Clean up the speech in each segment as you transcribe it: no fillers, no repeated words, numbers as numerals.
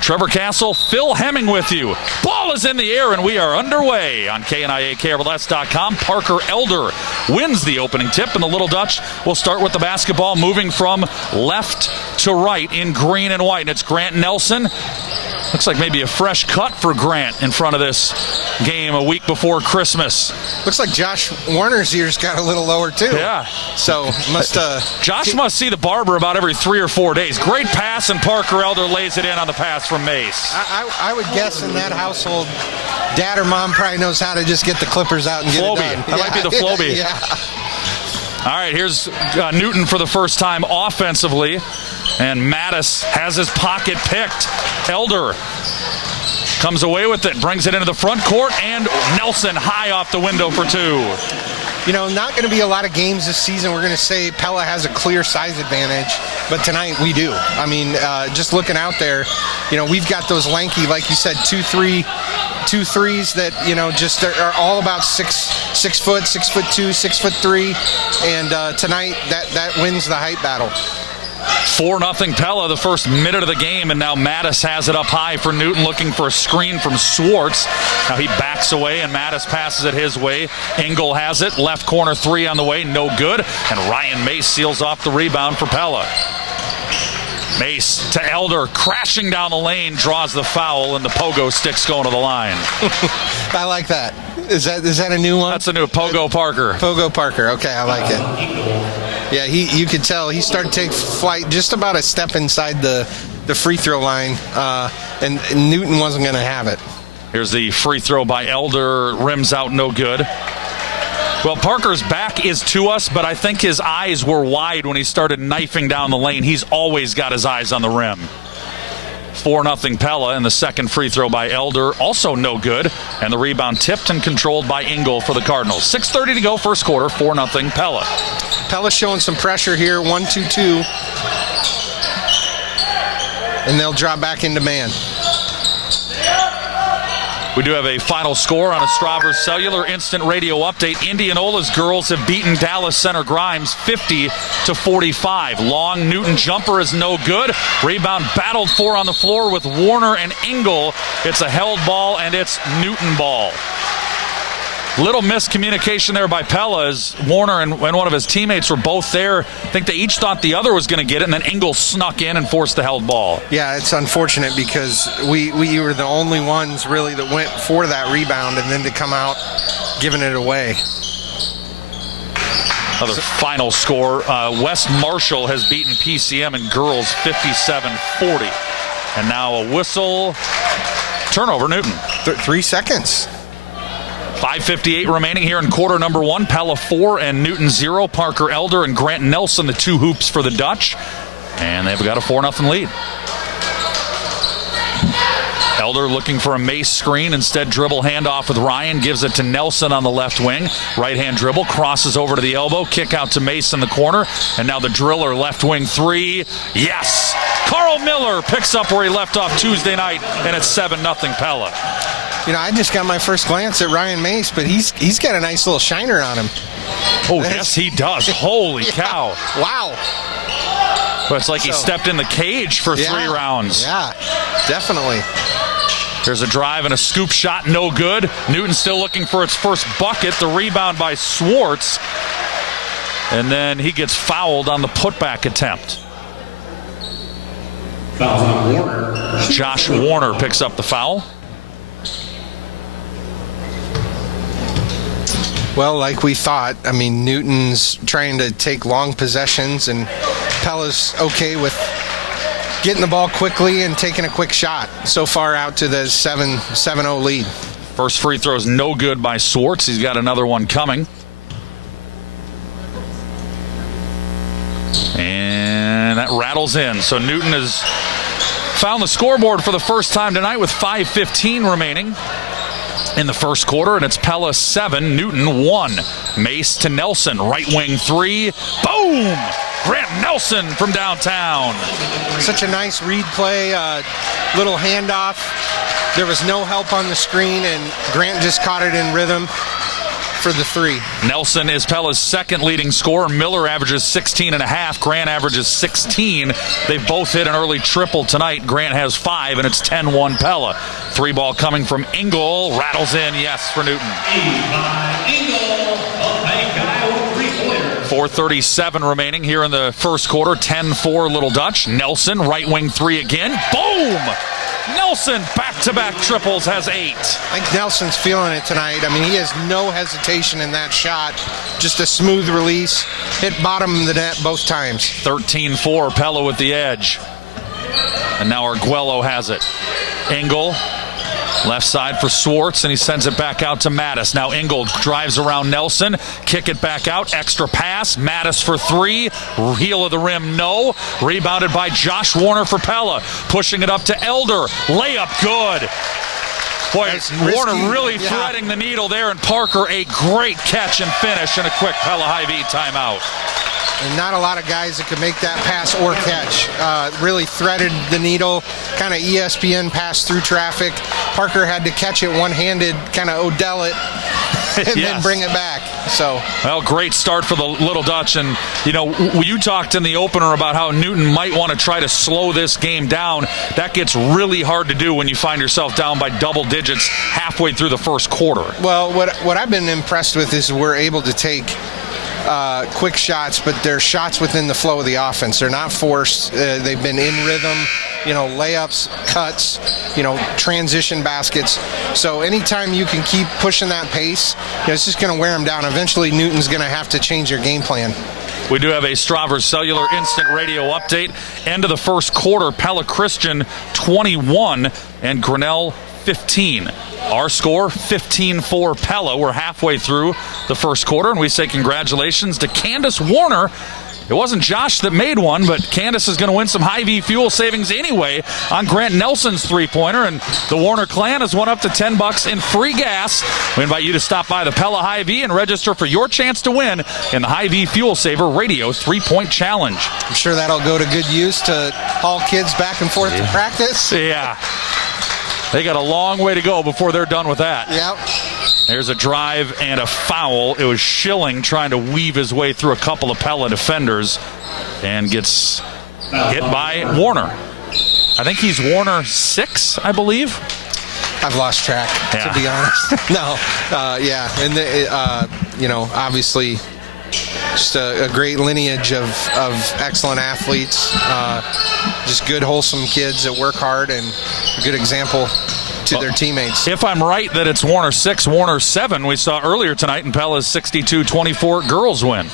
Trevor Castle, Phil Hemming with you. Ball is in the air, and we are underway on KNIA-KRLS.com. Parker Elder wins the opening tip, and the Little Dutch will start with the basketball, moving from left to right in green and white. And it's Grant Nelson. Looks like maybe a fresh cut for Grant in front of this game a week before Christmas. Looks like Josh Warner's ears got a little lower, too. Yeah. So Josh must see the barber about every 3 or 4 days. Great pass, and Parker Elder lays it in on the pass from Mace. I would guess in that household, dad or mom probably knows how to just get the clippers out and get it done. That might be the Floby. Yeah. All right, here's Newton for the first time offensively. And Mattis has his pocket picked. Elder comes away with it, brings it into the front court, and Nelson high off the window for two. You know, not going to be a lot of games this season. We're going to say Pella has a clear size advantage, but tonight we do. I mean, just looking out there, you know, we've got those lanky, like you said, two threes that, you know, just are all about 6 foot, 6'2", 6'3", and tonight that wins the height battle. 4-0 Pella the first minute of the game, and now Mattis has it up high for Newton, looking for a screen from Swartz. Now he backs away, and Mattis passes it his way. Engel has it, left corner three on the way, no good, and Ryan Mace seals off the rebound for Pella. Mace to Elder, crashing down the lane, draws the foul, and the pogo stick's going to the line. I like that. Is that a new one? That's a new Pogo Parker. Pogo Parker, okay, I like it. Yeah, you could tell he started to take flight just about a step inside the free throw line, and Newton wasn't going to have it. Here's the free throw by Elder, rims out, no good. Well, Parker's back is to us, but I think his eyes were wide when he started knifing down the lane. He's always got his eyes on the rim. 4-0 Pella, and the second free throw by Elder, also no good. And the rebound tipped and controlled by Engel for the Cardinals. 6:30 to go, first quarter, 4-0 Pella. Pella showing some pressure here, 1-2-2. And they'll drop back into man. We do have a final score on a Strawbers Cellular Instant Radio update. Indianola's girls have beaten Dallas Center Grimes 50-45. Long Newton jumper is no good. Rebound battled for on the floor with Warner and Engel. It's a held ball, and it's Newton ball. Little miscommunication there by Pella as Warner and one of his teammates were both there. I think they each thought the other was going to get it, and then Engel snuck in and forced the held ball. Yeah, it's unfortunate because we were the only ones really that went for that rebound, and then to come out giving it away. Another final score. West Marshall has beaten PCM in girls 57-40. And now a whistle. Turnover, Newton. 3 seconds. 5:58 remaining here in quarter number one. Pella 4 and Newton 0. Parker Elder and Grant Nelson, the two hoops for the Dutch. And they've got a 4-0 lead. Elder looking for a Mace screen. Instead, dribble handoff with Ryan. Gives it to Nelson on the left wing. Right-hand dribble. Crosses over to the elbow. Kick out to Mace in the corner. And now the driller left wing three. Yes! Carl Miller picks up where he left off Tuesday night. And it's 7-0 Pella. You know, I just got my first glance at Ryan Mace, but he's got a nice little shiner on him. Oh, yes, he does. Holy cow. Wow. But it's like he stepped in the cage for 3 rounds. Yeah, definitely. There's a drive and a scoop shot, no good. Newton still looking for its first bucket. The rebound by Swartz. And then he gets fouled on the putback attempt. Foul on Warner. Josh Warner picks up the foul. Well, like we thought, I mean, Newton's trying to take long possessions, and Pella's okay with getting the ball quickly and taking a quick shot. So far out to the 7-0 lead. First free throw is no good by Swartz. He's got another one coming. And that rattles in. So Newton has found the scoreboard for the first time tonight with 5:15 remaining in the first quarter, and it's Pella 7, Newton 1. Mace to Nelson, right wing three. Boom! Grant Nelson from downtown. Such a nice read play, little handoff. There was no help on the screen, and Grant just caught it in rhythm. for the three. Nelson is Pella's second leading scorer. Miller averages 16.5. Grant averages 16. They both hit an early triple tonight. Grant has 5, and it's 10-1 Pella. 3-ball coming from Engel. Rattles in, yes, for Newton. 4:37 remaining here in the first quarter. 10-4 Little Dutch. Nelson, right wing 3 again. Boom! Nelson, back-to-back triples, has 8. I think Nelson's feeling it tonight. I mean, he has no hesitation in that shot. Just a smooth release. Hit bottom of the net both times. 13-4, Pella with the edge. And now Arguello has it. Engel, left side for Swartz, and he sends it back out to Mattis. Now Engel drives around Nelson, kick it back out, extra pass, Mattis for 3, heel of the rim, no. Rebounded by Josh Warner for Pella, pushing it up to Elder, layup good. Boy, Warner really threading the needle there, and Parker a great catch and finish, and a quick Pella High-V timeout. And not a lot of guys that could make that pass or catch. Really threaded the needle, kind of ESPN pass through traffic. Parker had to catch it one-handed, kind of Odell it, and then bring it back. So, well, great start for the Little Dutch. And, you know, you talked in the opener about how Newton might want to try to slow this game down. That gets really hard to do when you find yourself down by double digits halfway through the first quarter. Well, what I've been impressed with is we're able to take quick shots, but they're shots within the flow of the offense. They're not forced. They've been in rhythm, you know, layups, cuts, you know, transition baskets. So anytime you can keep pushing that pace, you know, it's just going to wear them down. Eventually, Newton's going to have to change their game plan. We do have a Stravers Cellular Instant Radio update. End of the first quarter, Pella Christian 21 and Grinnell 15. Our score, 15-4 Pella. We're halfway through the first quarter, and we say congratulations to Candace Warner. It wasn't Josh that made one, but Candace is going to win some Hy-Vee fuel savings anyway on Grant Nelson's three-pointer, and the Warner clan has won up to $10 in free gas. We invite you to stop by the Pella Hy-Vee and register for your chance to win in the Hy-Vee Fuel Saver Radio 3-Point Challenge. I'm sure that'll go to good use to haul kids back and forth to practice. Yeah. They got a long way to go before they're done with that. Yep. There's a drive and a foul. It was Schilling trying to weave his way through a couple of Pella defenders and gets hit by Warner. I think he's Warner 6, I believe. I've lost track, to be honest. No, and you know, obviously, just a great lineage of excellent athletes, just good, wholesome kids that work hard, and a good example to their teammates. If I'm right that it's Warner 6, Warner 7, we saw earlier tonight in Pella's 62-24 girls win.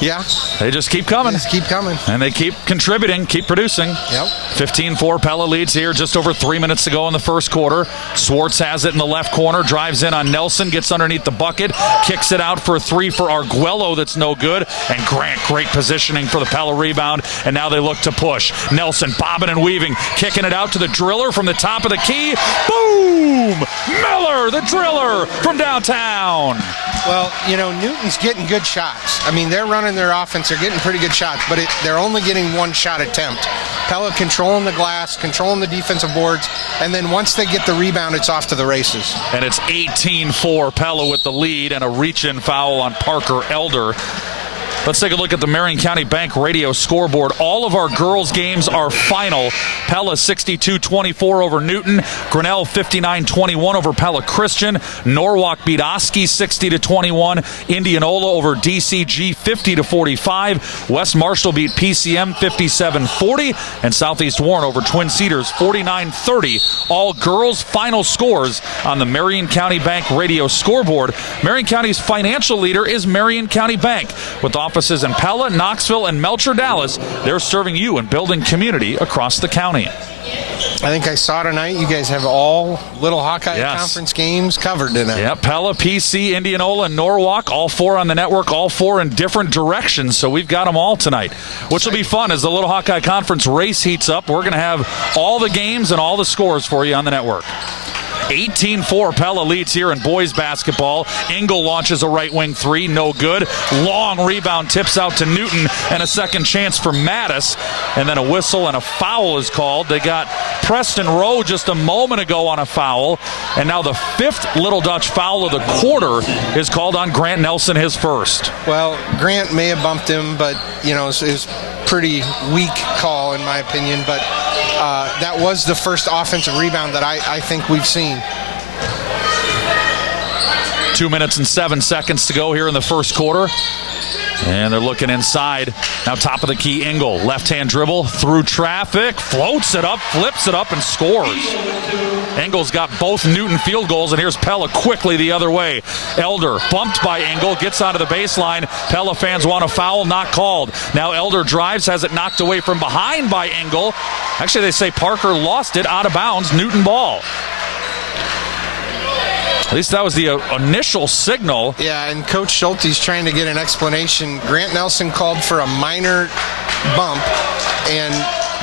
Yeah. They just keep coming. Just keep coming. And they keep contributing, keep producing. Yep. 15-4 Pella leads here, just over 3 minutes to go in the first quarter. Swartz has it in the left corner, drives in on Nelson, gets underneath the bucket, kicks it out for a 3 for Arguello that's no good. And Grant, great positioning for the Pella rebound. And now they look to push. Nelson bobbing and weaving, kicking it out to the driller from the top of the key. Boom! Miller, the driller from downtown. Well, you know, Newton's getting good shots. I mean, they're running their offense. They're getting pretty good shots, but they're only getting one shot attempt. Pella controlling the glass, controlling the defensive boards, and then once they get the rebound, it's off to the races. And it's 18-4 Pella with the lead and a reach-in foul on Parker Elder. Let's take a look at the Marion County Bank radio scoreboard. All of our girls' games are final. Pella 62-24 over Newton. Grinnell 59-21 over Pella Christian. Norwalk beat Oski 60-21. Indianola over DCG 50-45. West Marshall beat PCM 57-40. And Southeast Warren over Twin Cedars 49-30. All girls' final scores on the Marion County Bank radio scoreboard. Marion County's financial leader is Marion County Bank. With offices in Pella, Knoxville, and Melcher, Dallas, they're serving you and building community across the county. I think I saw tonight you guys have all Little Hawkeye Conference games covered tonight. Yeah, Pella, PC, Indianola, and Norwalk, all 4 on the network, all 4 in different directions, so we've got them all tonight, which will be fun as the Little Hawkeye Conference race heats up. We're going to have all the games and all the scores for you on the network. 18-4 Pella leads here in boys basketball. Engel launches a right wing 3, no good. Long rebound tips out to Newton and a second chance for Mattis. And then a whistle and a foul is called. They got Preston Rowe just a moment ago on a foul. And now the 5th Little Dutch foul of the quarter is called on Grant Nelson, his first. Well, Grant may have bumped him, but, it was pretty weak call in my opinion. But that was the first offensive rebound that I think we've seen. 2 minutes and 7 seconds to go here in the first quarter. And they're looking inside. Now top of the key, Engel. Left-hand dribble through traffic. Floats it up, flips it up, and scores. Engel's got both Newton field goals, and here's Pella quickly the other way. Elder bumped by Engel, gets onto the baseline. Pella fans want a foul, not called. Now Elder drives, has it knocked away from behind by Engel. Actually, they say Parker lost it out of bounds. Newton ball. At least that was the initial signal. Yeah, and Coach Schulte's trying to get an explanation. Grant Nelson called for a minor bump, and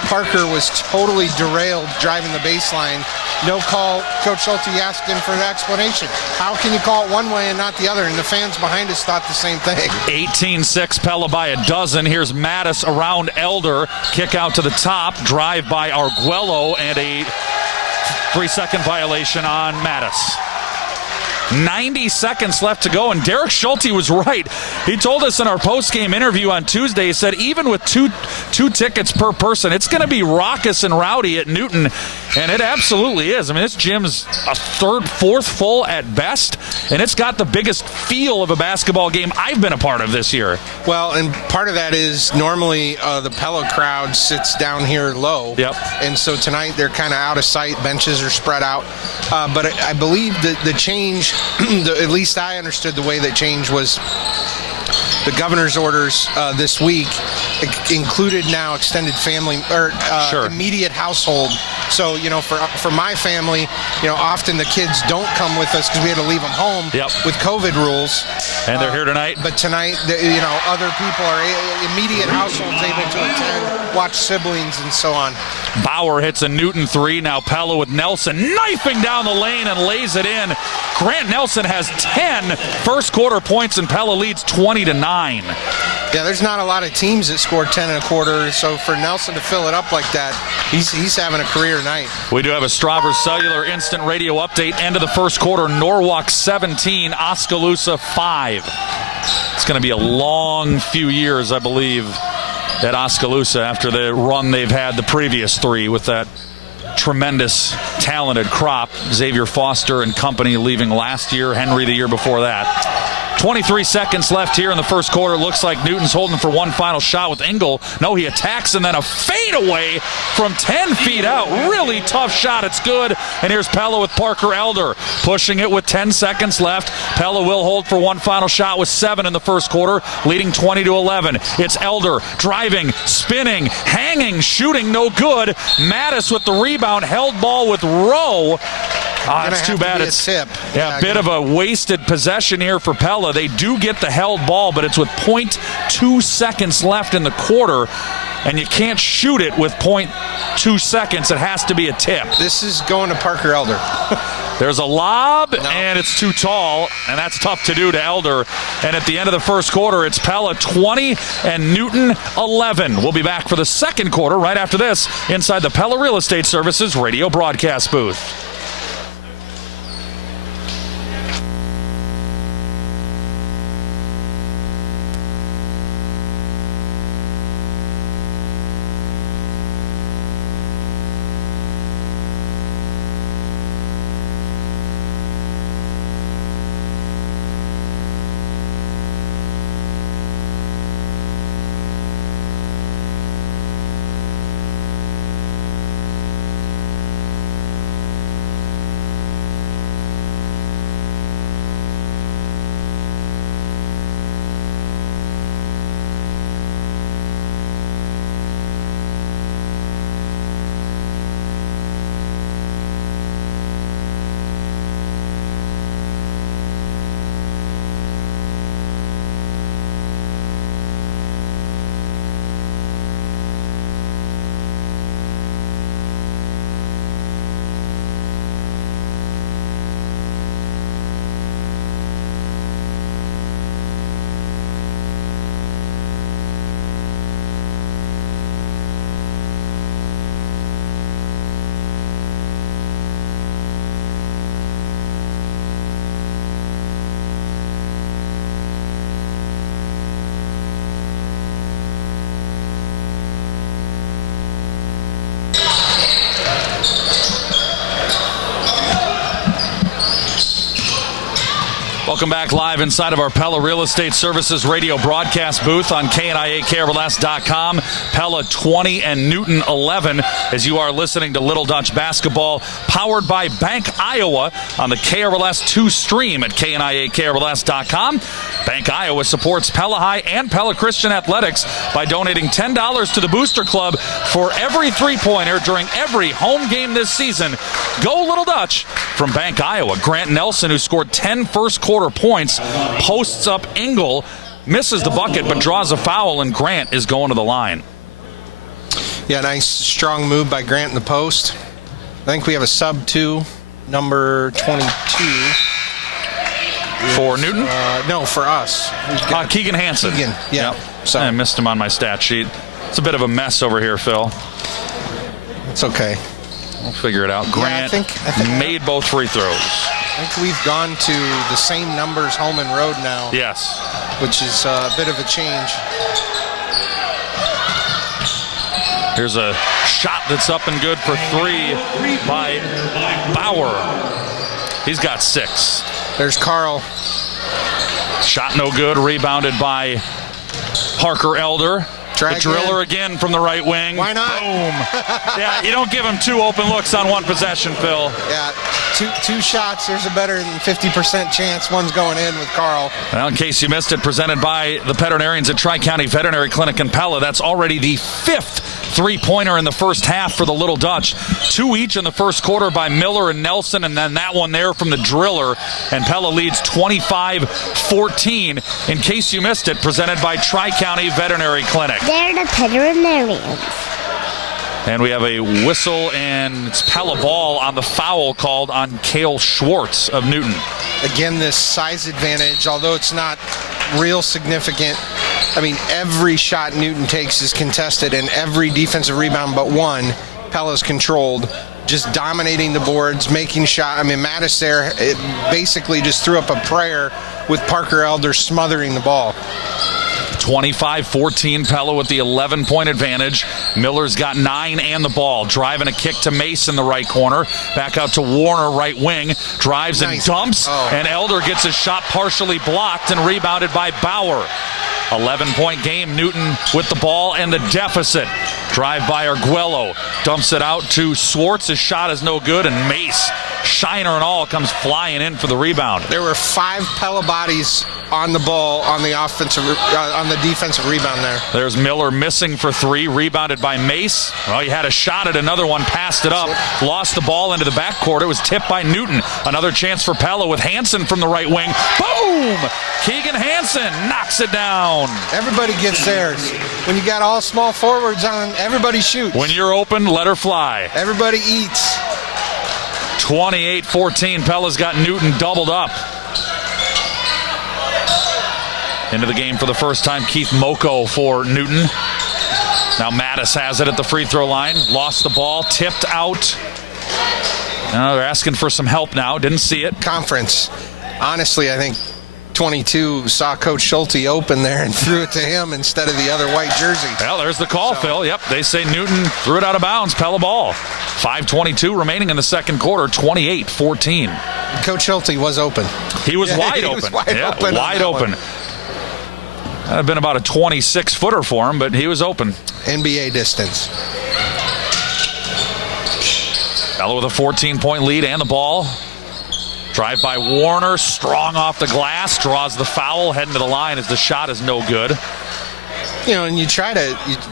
Parker was totally derailed driving the baseline. No call. Coach Schulte asked him for an explanation. How can you call it one way and not the other? And the fans behind us thought the same thing. 18-6, Pella by a dozen. Here's Mattis around Elder. Kick out to the top. Drive by Arguello, and a 3-second violation on Mattis. 90 seconds left to go, and Derek Schulte was right. He told us in our post-game interview on Tuesday, he said even with two tickets per person, it's going to be raucous and rowdy at Newton, and it absolutely is. I mean, this gym's a third, fourth full at best, and it's got the biggest feel of a basketball game I've been a part of this year. Well, and part of that is normally the Pella crowd sits down here low. Yep. And so tonight they're kind of out of sight. Benches are spread out. But I believe that the change, at least I understood the way that change was the governor's orders this week included now extended family or Sure. immediate household. So, for my family, often the kids don't come with us because we had to leave them home with COVID rules. And they're here tonight. But tonight, other people are immediate households able to attend, watch siblings, and so on. Bauer hits a Newton three. Now Pella with Nelson knifing down the lane and lays it in. Grant Nelson has 10 first quarter points, and Pella leads 20-9. Yeah, there's not a lot of teams that score 10 and a quarter, so for Nelson to fill it up like that, he's having a career night. We do have a Strawbers Cellular instant radio update. End of the first quarter, Norwalk 17, Oskaloosa 5. It's going to be a long few years, I believe, at Oskaloosa after the run they've had the previous three with that tremendous, talented crop. Xavier Foster and company leaving last year, Henry the year before that. 23 seconds left here in the first quarter. Looks like Newton's holding for one final shot with Engel. No, he attacks and then a fadeaway from 10 feet out. Really tough shot. It's good. And here's Pella with Parker Elder pushing it with 10 seconds left. Pella will hold for one final shot with 7 in the first quarter, leading 20-11. It's Elder driving, spinning, hanging, shooting, no good. Mattis with the rebound, held ball with Rowe. It's too bad. It's a tip. Yeah, a bit of a wasted possession here for Pella. They do get the held ball, but it's with 0.2 seconds left in the quarter, and you can't shoot it with 0.2 seconds. It has to be a tip. This is going to Parker Elder. There's a lob, and it's too tall, and that's tough to do to Elder. And at the end of the first quarter, it's Pella 20 and Newton 11. We'll be back for the second quarter right after this inside the Pella Real Estate Services radio broadcast booth. Welcome back live inside of our Pella Real Estate Services radio broadcast booth on KNIAKRLS.com. Pella 20 and Newton 11 as you are listening to Little Dutch basketball powered by Bank Iowa on the KRLS 2 stream at KNIAKRLS.com. Bank Iowa supports Pella High and Pella Christian Athletics by donating $10 to the Booster Club for every three-pointer during every home game this season. Go Little Dutch from Bank Iowa. Grant Nelson, who scored 10 first-quarter points, posts up Engel, misses the bucket but draws a foul, and Grant is going to the line. Yeah, nice strong move by Grant in the post. I think we have a sub 2, number 22. For Newton? No, for us. Keegan Hansen. Keegan, yeah. Yep. So I missed him on my stat sheet. It's a bit of a mess over here, Phil. It's okay. We'll figure it out. Grant I think made both free throws. I think we've gone to the same numbers home and road now. Yes. Which is a bit of a change. Here's a shot that's up and good for 3 by Bauer. He's got 6. There's Carl. Shot no good. Rebounded by Parker Elder. The driller again from the right wing. Why not? Boom. Yeah, you don't give him 2 open looks on one possession, Phil. Yeah, two shots. There's a better than 50% chance one's going in with Carl. Well, in case you missed it, presented by the veterinarians at Tri-County Veterinary Clinic in Pella. That's already the 5th three-pointer in the first half for the Little Dutch. 2 each in the first quarter by Miller and Nelson, and then that one there from the driller. And Pella leads 25-14. In case you missed it, presented by Tri-County Veterinary Clinic. They're the veterinarians. And we have a whistle, and it's Pella ball on the foul called on Cale Schwartz of Newton. Again, this size advantage, although it's not real significant. I mean, every shot Newton takes is contested, and every defensive rebound but one, Pella's controlled, just dominating the boards, making shots. I mean, Mattis there basically just threw up a prayer with Parker Elder smothering the ball. 25-14, Pella with the 11-point advantage. Miller's got 9 and the ball. Driving a kick to Mason, the right corner. Back out to Warner, right wing. Drives and dumps, and Elder gets his shot partially blocked and rebounded by Bauer. 11-point game, Newton with the ball and the deficit. Drive by Arguello. Dumps it out to Schwartz. His shot is no good, and Mace, shiner and all, comes flying in for the rebound. There were 5 Pella bodies on the ball on the defensive rebound there. There's Miller missing for 3, rebounded by Mace. Well, he had a shot at another one, passed it up, lost the ball into the backcourt. It was tipped by Newton. Another chance for Pella with Hansen from the right wing. Boom! Keegan Hansen knocks it down. Everybody gets theirs. When you got all small forwards on, everybody shoots. When you're open, let her fly. Everybody eats. 28-14, Pella's got Newton doubled up. Into the game for the first time, Keith Moko for Newton. Now Mattis has it at the free throw line. Lost the ball, tipped out. They're asking for some help now. Didn't see it. Conference. Honestly, I think 22 saw Coach Schulte open there and threw it to him instead of the other white jersey. Well, there's the call, Phil. Yep, they say Newton threw it out of bounds. Pella ball. 5:22 remaining in the second quarter, 28-14. Coach Schulte was open. He was wide he open. Was wide open. That'd have been about a 26-footer for him, but he was open. NBA distance. Pella with a 14-point lead and the ball. Drive by Warner, strong off the glass, draws the foul, heading to the line as the shot is no good. You know, and you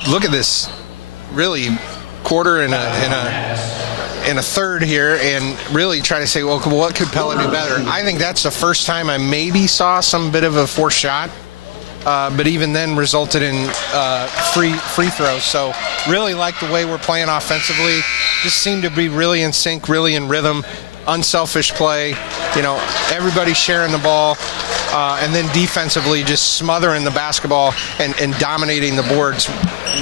look at this really quarter and a third here and really try to say, well, what could Pella do better? I think that's the first time I maybe saw some bit of a forced shot, but even then resulted in free throws. So really like the way we're playing offensively. Just seem to be really in sync, really in rhythm. Unselfish play, everybody sharing the ball, and then defensively just smothering the basketball and dominating the boards.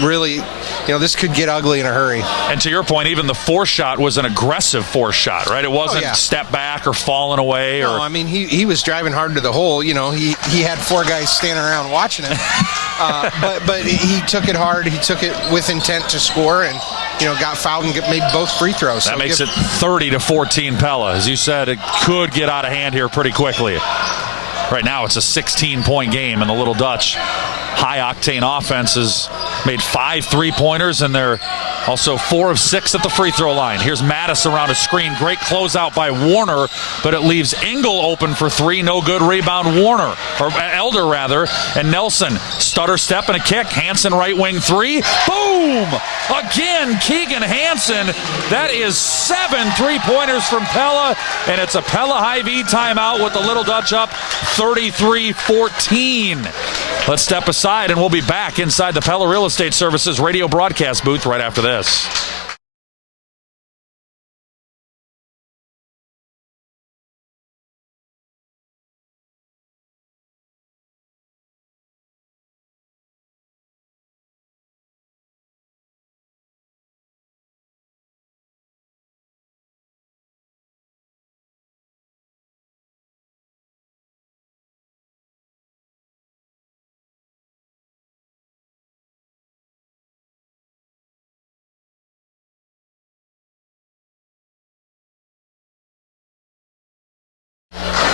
Really, this could get ugly in a hurry. And to your point, even the force shot was an aggressive force shot, right? It wasn't step back or falling away. No, I mean, he was driving hard to the hole. He had 4 guys standing around watching him. But he took it hard. He took it with intent to score and, got fouled and made both free throws. That makes it 30-14 Pella. As you said, it could get out of hand here pretty quickly. Right now it's a 16-point game, and the Little Dutch high-octane offense has made 5 3-pointers, and they're also 4 of 6 at the free throw line. Here's Mattis around a screen. Great closeout by Warner, but it leaves Engel open for 3. No good. Rebound Warner, or Elder rather. And Nelson, stutter step and a kick. Hansen right wing 3. Boom! Again, Keegan Hansen. That is 7 3-pointers from Pella, and it's a Pella Hy-Vee timeout with the Little Dutch up 33-14. Let's step aside, and we'll be back inside the Pella Real Estate Services radio broadcast booth right after this.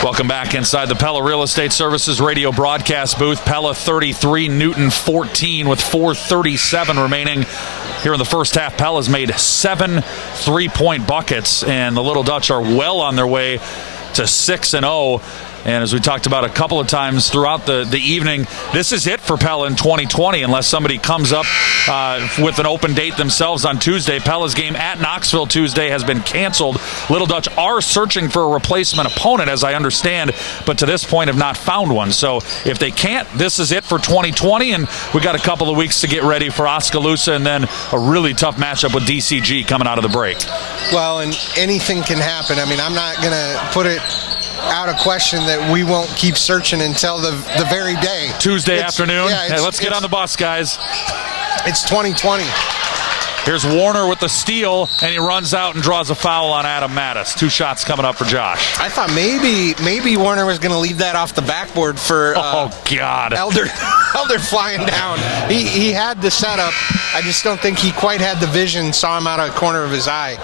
Welcome back inside the Pella Real Estate Services radio broadcast booth. Pella 33, Newton 14 with 4:37 remaining. Here in the first half, Pella's made 7 3-point buckets, and the Little Dutch are well on their way to 6-0. And as we talked about a couple of times throughout the evening, this is it for Pella in 2020 unless somebody comes up with an open date themselves on Tuesday. Pella's game at Knoxville Tuesday has been canceled. Little Dutch are searching for a replacement opponent, as I understand, but to this point have not found one. So if they can't, this is it for 2020, and we got a couple of weeks to get ready for Oskaloosa and then a really tough matchup with DCG coming out of the break. Well, and anything can happen. I mean, I'm not going to put it out of question that we won't keep searching until the very day. Tuesday afternoon. Yeah, hey, let's get on the bus, guys. It's 2020. Here's Warner with the steal, and he runs out and draws a foul on Adam Mattis. 2 shots coming up for Josh. I thought maybe Warner was going to leave that off the backboard for oh God, Elder flying down. He had the setup. I just don't think he quite had the vision. Saw him out of the corner of his eye.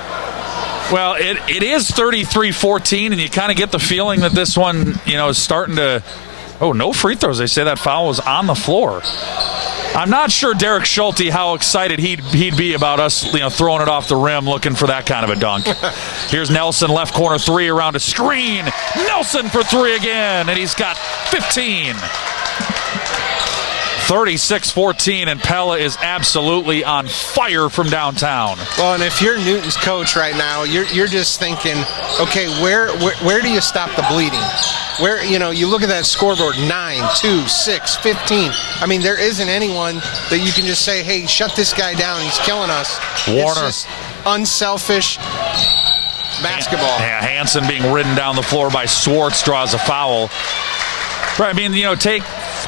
Well, it is 33-14, and you kind of get the feeling that this one, is starting to. Oh, no free throws. They say that foul was on the floor. I'm not sure Derek Schulte how excited he'd be about us, throwing it off the rim, looking for that kind of a dunk. Here's Nelson, left corner 3 around a screen. Nelson for 3 again, and he's got 15. 36-14, and Pella is absolutely on fire from downtown. Well, and if you're Newton's coach right now, you're just thinking, okay, where do you stop the bleeding? Where, you look at that scoreboard, 9, 2, 6, 15. I mean, there isn't anyone that you can just say, hey, shut this guy down, he's killing us. Warner. It's just unselfish basketball. Yeah, Hansen being ridden down the floor by Swartz draws a foul. Right, I mean, take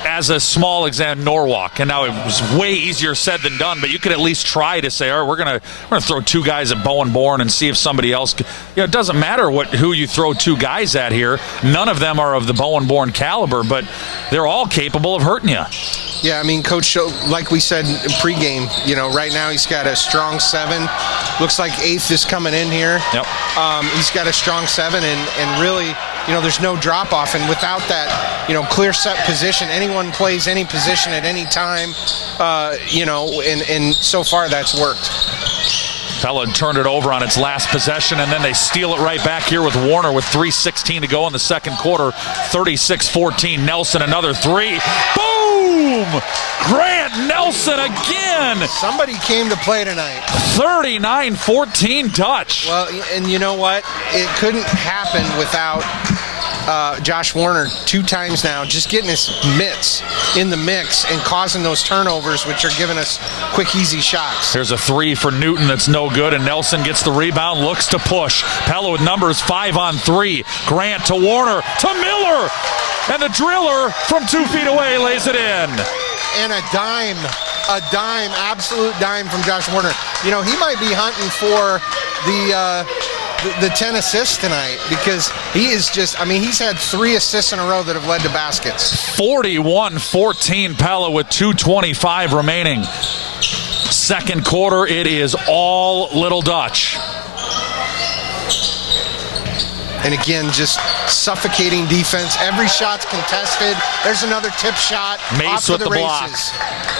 as a small example, Norwalk, and now it was way easier said than done, but you could at least try to say, all right, we're gonna throw 2 guys at Bowen Bourne and see if somebody else it doesn't matter who you throw 2 guys at here. None of them are of the Bowen Bourne caliber, but they're all capable of hurting you. Yeah, I mean, Coach, like we said in pregame, right now he's got a strong 7. Looks like 8th is coming in here. Yep. He's got a strong 7, and really, there's no drop-off. And without that, clear set position, anyone plays any position at any time, and so far that's worked. Pella turned it over on its last possession, and then they steal it right back here with Warner with 3:16 to go in the second quarter. 36-14. Nelson, another 3. Boom! Grant Nelson again! Somebody came to play tonight. 39-14 Dutch. Well, and you know what? It couldn't happen without Josh Warner 2 times now, just getting his mitts in the mix and causing those turnovers, which are giving us quick, easy shots. There's a 3 for Newton that's no good, and Nelson gets the rebound, looks to push. Pella with numbers 5 on 3. Grant to Warner, to Miller, and the driller from 2 feet away lays it in. And a dime, absolute dime from Josh Warner. He might be hunting for the 10 assists tonight, because he is just, he's had 3 assists in a row that have led to baskets. 41-14 Pella with 2:25 remaining. Second quarter, it is all Little Dutch. And again, just suffocating defense. Every shot's contested. There's another tip shot. Mace with the block.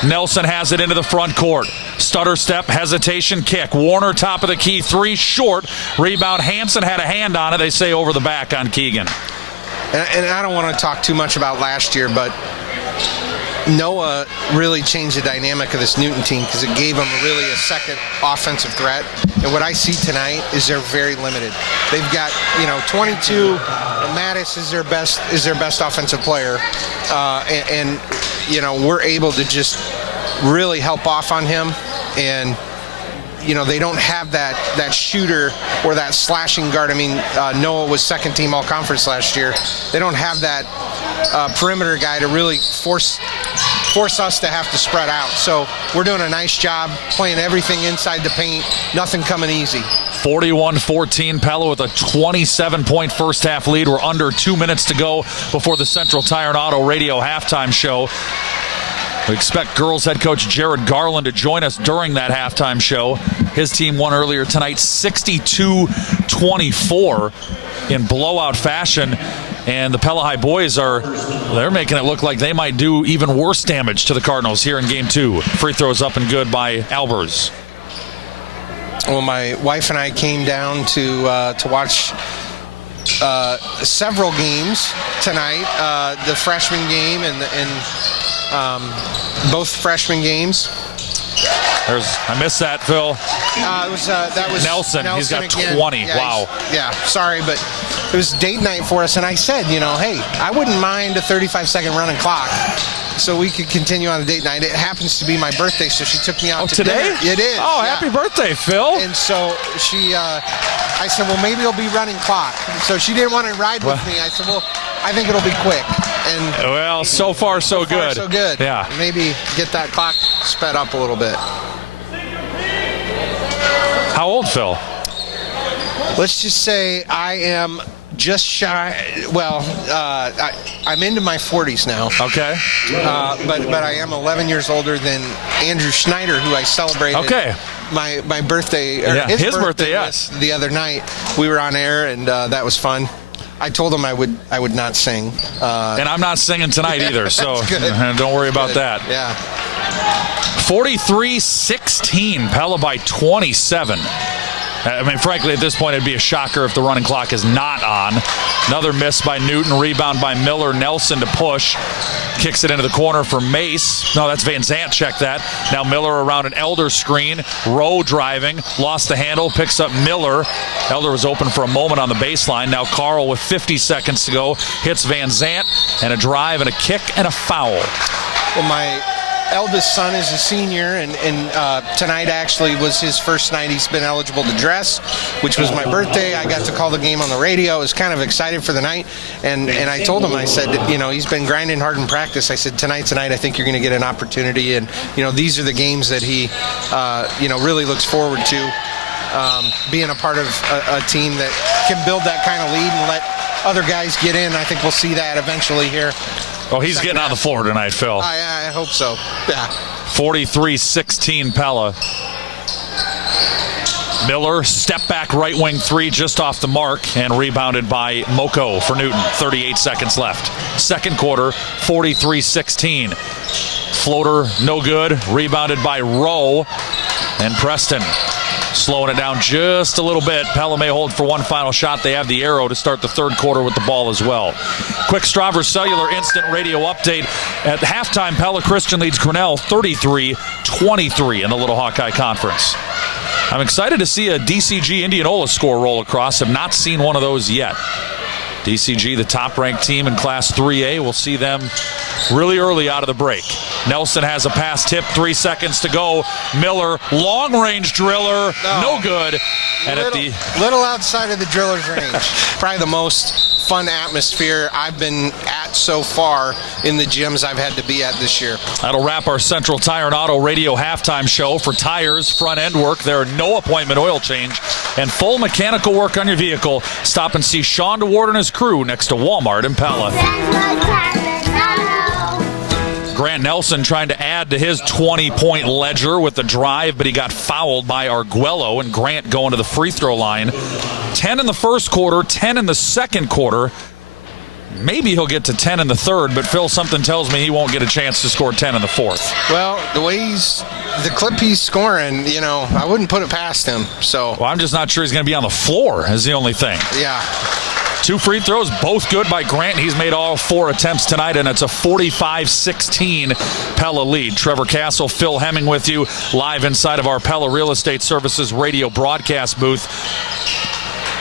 Nelson has it into the front court. Stutter step, hesitation, kick. Warner, top of the key, 3, short. Rebound, Hansen had a hand on it. They say over the back on Keegan. And I don't want to talk too much about last year, but Noah really changed the dynamic of this Newton team because it gave them really a second offensive threat. And what I see tonight is they're very limited. They've got 22. Mattis is their best offensive player, and we're able to just really help off on him. And they don't have that shooter or that slashing guard. I mean, Noah was second team all-conference last year. They don't have that perimeter guy to really force us to have to spread out. So we're doing a nice job playing everything inside the paint, nothing coming easy. 41-14, Pella with a 27-point first half lead. We're under 2 minutes to go before the Central Tire and Auto Radio halftime show. We expect girls head coach Jared Garland to join us during that halftime show. His team won earlier tonight 62-24 in blowout fashion. And the Pella High boys they're making it look like they might do even worse damage to the Cardinals here in game 2. Free throws up and good by Albers. Well, my wife and I came down to watch several games tonight, the freshman game and both freshman games. I missed that, Phil. That was Nelson. He's got again. 20. Yeah, wow. Yeah, sorry, but it was date night for us, and I said, hey, I wouldn't mind a 35-second running clock so we could continue on the date night. It happens to be my birthday, so she took me out to today? dinner. It is. Oh, yeah. Happy birthday, Phil. And so I said, well, maybe it'll be running clock. So she didn't want to ride with me. I said, well, I think it'll be quick. And so far, so good. So good. Yeah. Maybe get that clock sped up a little bit. How old, Phil? Let's just say I am just shy. Well, I'm into my 40s now. Okay. But I am 11 years older than Andrew Schneider, who I celebrated. Okay. My birthday. His birthday, yes. The other night we were on air, and that was fun. I told him I would not sing. And I'm not singing tonight either, so don't worry about that. Yeah. 43-16, Pella by 27. I mean, frankly, at this point, it'd be a shocker if the running clock is not on. Another miss by Newton, rebound by Miller. Nelson to push. Kicks it into the corner for Mace. No, that's Van Zant. Check that. Now Miller around an Elder screen. Rowe driving. Lost the handle. Picks up Miller. Elder was open for a moment on the baseline. Now Carl with 50 seconds to go. Hits Van Zant. And a drive and a kick and a foul. Well, my eldest son is a senior, and tonight actually was his first night he's been eligible to dress, which was my birthday. I got to call the game on the radio. I was kind of excited for the night, and I told him, I said, he's been grinding hard in practice. I said, tonight's the night. I think you're going to get an opportunity, and these are the games that he really looks forward to, being a part of a team that can build that kind of lead and let other guys get in. I think we'll see that eventually here. Oh, he's getting on the floor tonight, Phil. I hope so. Yeah. 43-16 Pella. Miller, step back right wing 3 just off the mark and rebounded by Moko for Newton. 38 seconds left. Second quarter, 43-16. Floater, no good. Rebounded by Rowe and Preston. Slowing it down just a little bit. Pella may hold for one final shot. They have the arrow to start the third quarter with the ball as well. Quick Stravers Cellular instant radio update. At halftime, Pella Christian leads Grinnell 33-23 in the Little Hawkeye Conference. I'm excited to see a DCG Indianola score roll across. Have not seen one of those yet. DCG, the top-ranked team in Class 3A. We'll see them really early out of the break. Nelson has a pass tip, 3 seconds to go. Miller, long-range driller, no good. And little outside of the driller's range. Probably the most fun atmosphere I've been at so far in the gyms I've had to be at this year. That'll wrap our Central Tire and Auto Radio halftime show. For tires, front end work, there are no appointment oil change, and full mechanical work on your vehicle. Stop and see Sean DeWard and his crew next to Walmart in Pella. Grant Nelson trying to add to his 20-point ledger with the drive, but he got fouled by Arguello, and Grant going to the free throw line. 10 in the first quarter, 10 in the second quarter. maybe he'll get to 10 in the third, but Phil, something tells me he won't get a chance to score 10 in the fourth. Well, the clip he's scoring, I wouldn't put it past him. So, well, I'm just not sure he's going to be on the floor is the only thing. Yeah. 2 free throws, both good by Grant. He's made all 4 attempts tonight, and it's a 45-16 Pella lead. Trevor Castle, Phil Hemming with you live inside of our Pella Real Estate Services radio broadcast booth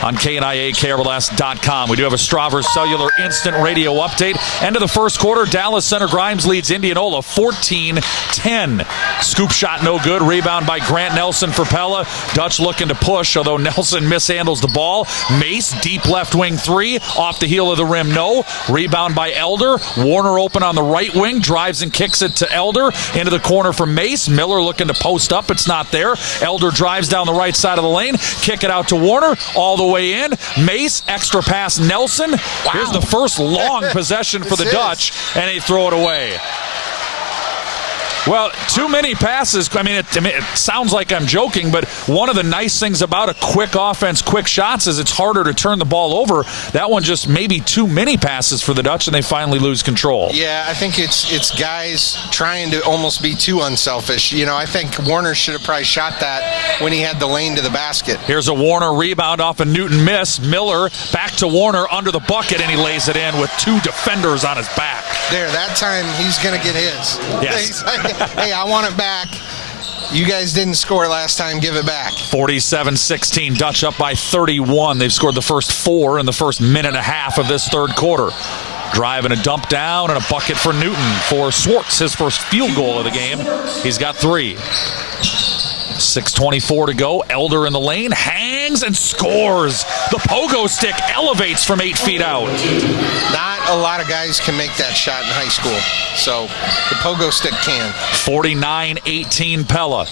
on KNIA-KRLS.com. We do have a Stravers Cellular Instant Radio update. End of the first quarter, Dallas Center Grimes leads Indianola 14-10. Scoop shot no good. Rebound by Grant Nelson for Pella. Dutch looking to push, although Nelson mishandles the ball. Mace, deep left wing 3. Off the heel of the rim, no. Rebound by Elder. Warner open on the right wing. Drives and kicks it to Elder. Into the corner for Mace. Miller looking to post up. It's not there. Elder drives down the right side of the lane. Kick it out to Warner. All the way in. Mace, extra pass Nelson. Wow. Here's the first long possession for the Dutch, and they throw it away. Well, too many passes. I mean, it sounds like I'm joking, but one of the nice things about a quick offense, quick shots, is it's harder to turn the ball over. That one just maybe too many passes for the Dutch, and they finally lose control. Yeah, I think it's guys trying to almost be too unselfish. I think Warner should have probably shot that when he had the lane to the basket. Here's a Warner rebound off a Newton miss. Miller back to Warner under the bucket, and he lays it in with 2 defenders on his back. There, that time he's going to get his. Yes. Hey, I want it back. You guys didn't score last time. Give it back. 47-16. Dutch up by 31. They've scored the first 4 in the first minute and a half of this third quarter. Drive and a dump down and a bucket for Newton for Swartz, his first field goal of the game. He's got 3. 6:24 to go. Elder in the lane, hangs and scores. The pogo stick elevates from 8 feet out. Not a lot of guys can make that shot in high school, so the pogo stick can. 49-18 Pella.